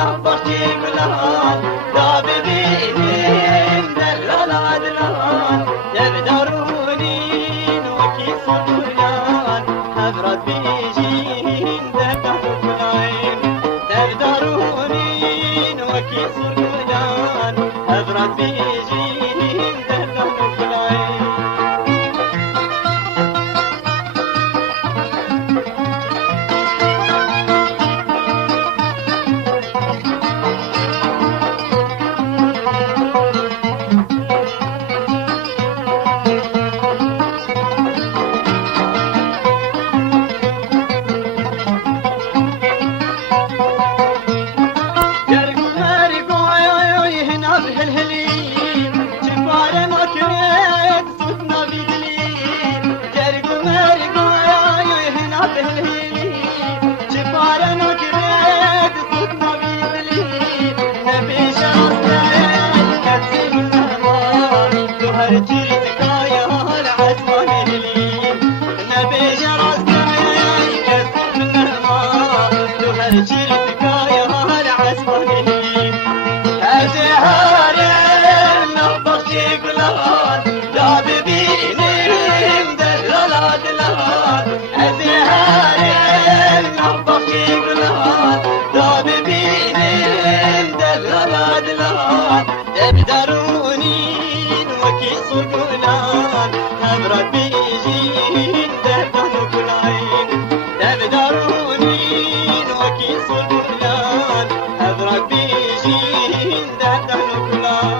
نبضي بلاد دا ببينين دلال عدلان يبدرونين وكي صدولان أبرد بيجين دلال كلاين تبدرونين وكي صدولان أبرد بيجين دلال كلاين تبدرونين وكي صرقلان أبرد بيجين دهدان كلاين تبدرونين وكي صرقلان أبرد بيجين دهدان كلاين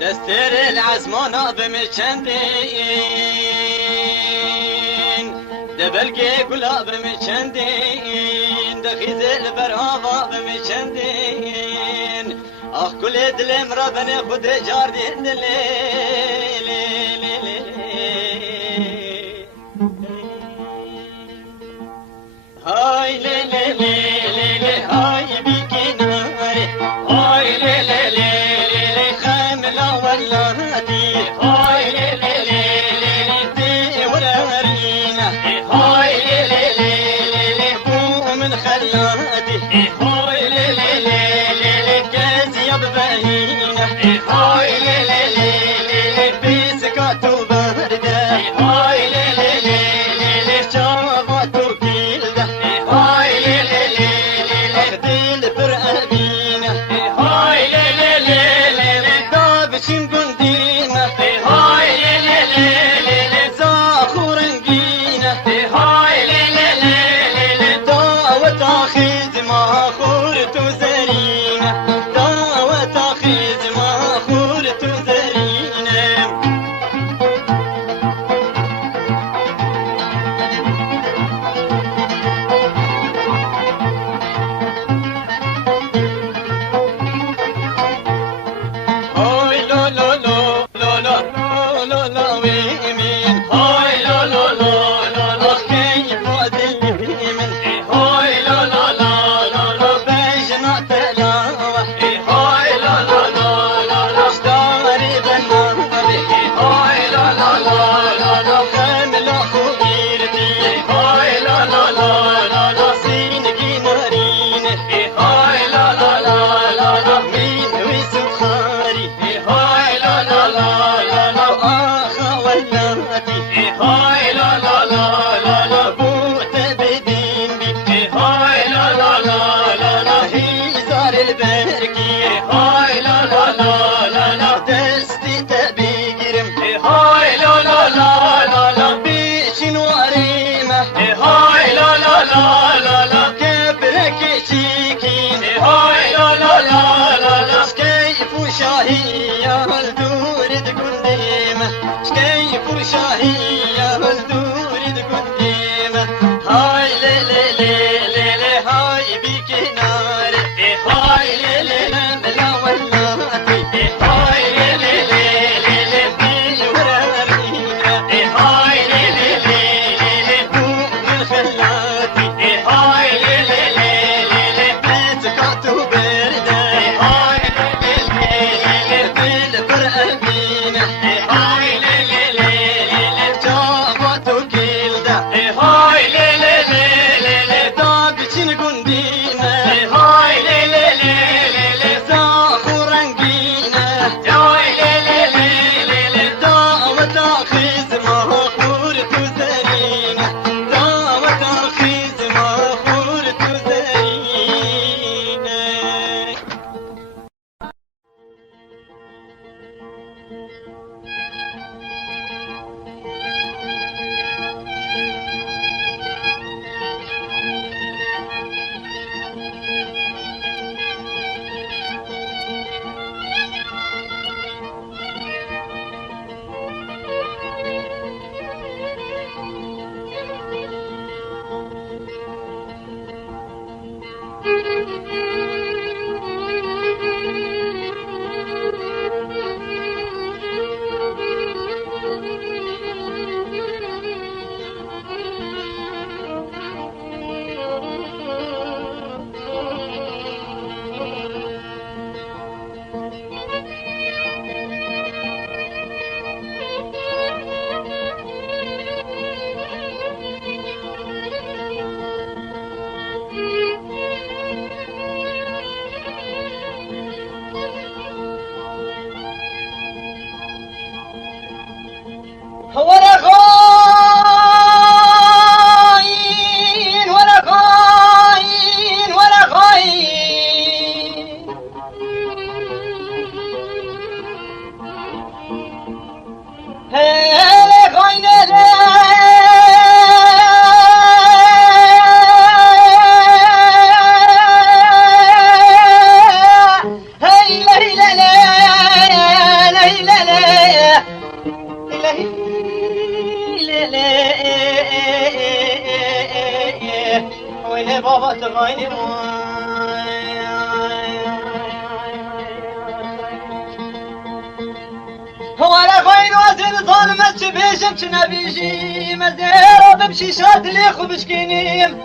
دستر العزمانة بمشندين دبلقي قلاب بمشندين دخيز البرهافة بمشندين أخ كل دلم ربنا خد جار دل هاي لي لي لي لي هاي بيكي ناري هاي لي لي لي ولاتي هاي لي لي لي لي تي ورارينا هاي لي لي لي لي بو من خلاتي هاي لي لي لي لي كازي ببهينا هاي لي لي لي لي بيسكاتو برده هاي لي لي لي لي شافاتو كيلده هاي لي لي لي لي ديل برابينا هاي لي لي لي شين قندينا هاي لي لي لي لي زاخورنجينا هاي لي لي لي لي دعوة أخيز ما خورت زرينا دعوة أخيز ما خورت زرينا وانا ما تبيجم تنبيجي مزيرة بمشي شاد لي خو بشكينيم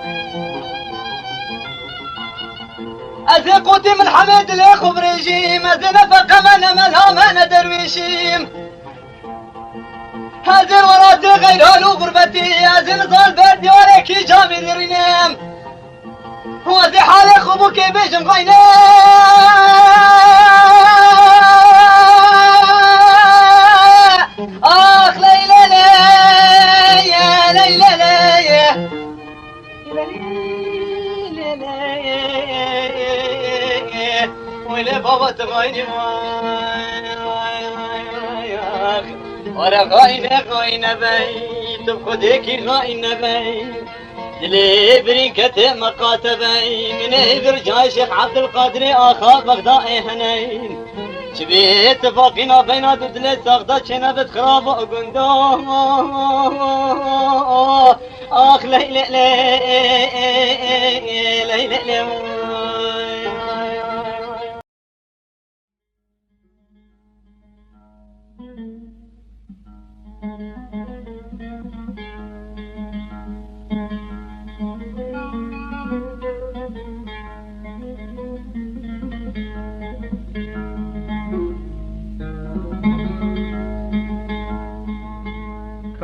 أزين قوتي من حميد لي خو بريجيم أزين فقمنا ملهم أنا درويشيم أزين وراتي غيران وغربتي أزين صال بردي وليكي جامي درينيم وزي حالي خو بكي بيجم غينيم آخ ليلى لي يا ليلى لي ولا بابا تغيني ورا غاينة بي تبخديكي غاينة بي دلي بريكة مقاتبي من إبر جاي شيخ عبد القادر آخا بغدائي هنين شبيت باقينا بينا دلي ساغدا شنبت خراب وقندو آخ ليلى ليلى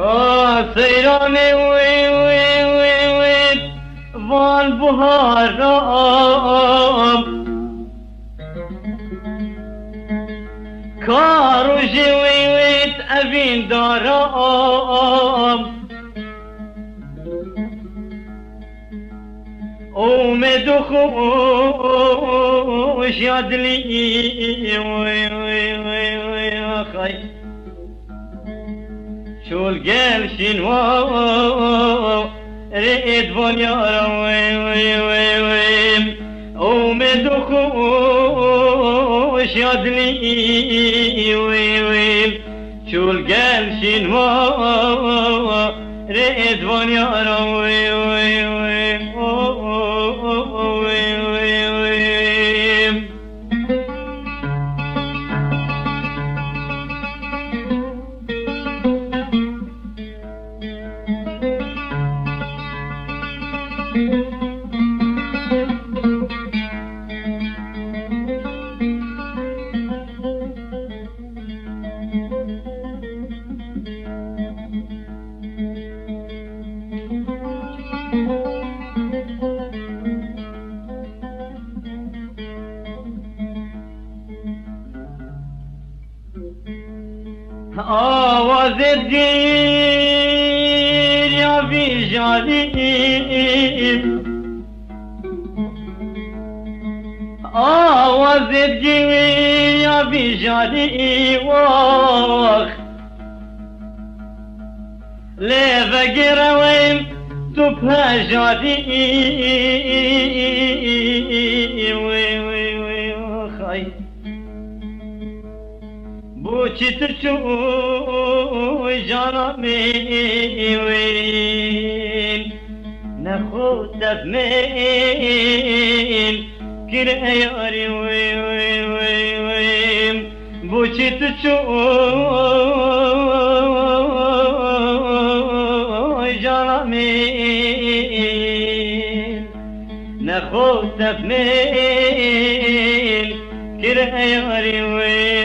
كاسيراني وي وي وي وي والبهار كاروجي وي وي أبين دارام ومدخوش يدلي وي وي وي وي خي شو القال شنو ريد بنيارا وي وي وي وي ومدخوش يدلي وي وي شو القال شنو ريد بنيارا وي وي وي آواز الدين يا بجانب آواز الدين يا بجانب واخ ليه فقر وين تبها جانب وي وي وي خاي بوچی ترچو جانمی وین نخود دفمین کره یاری وی وی وی وی بوچی ترچو جانمی نخود دفمین کره یاری وی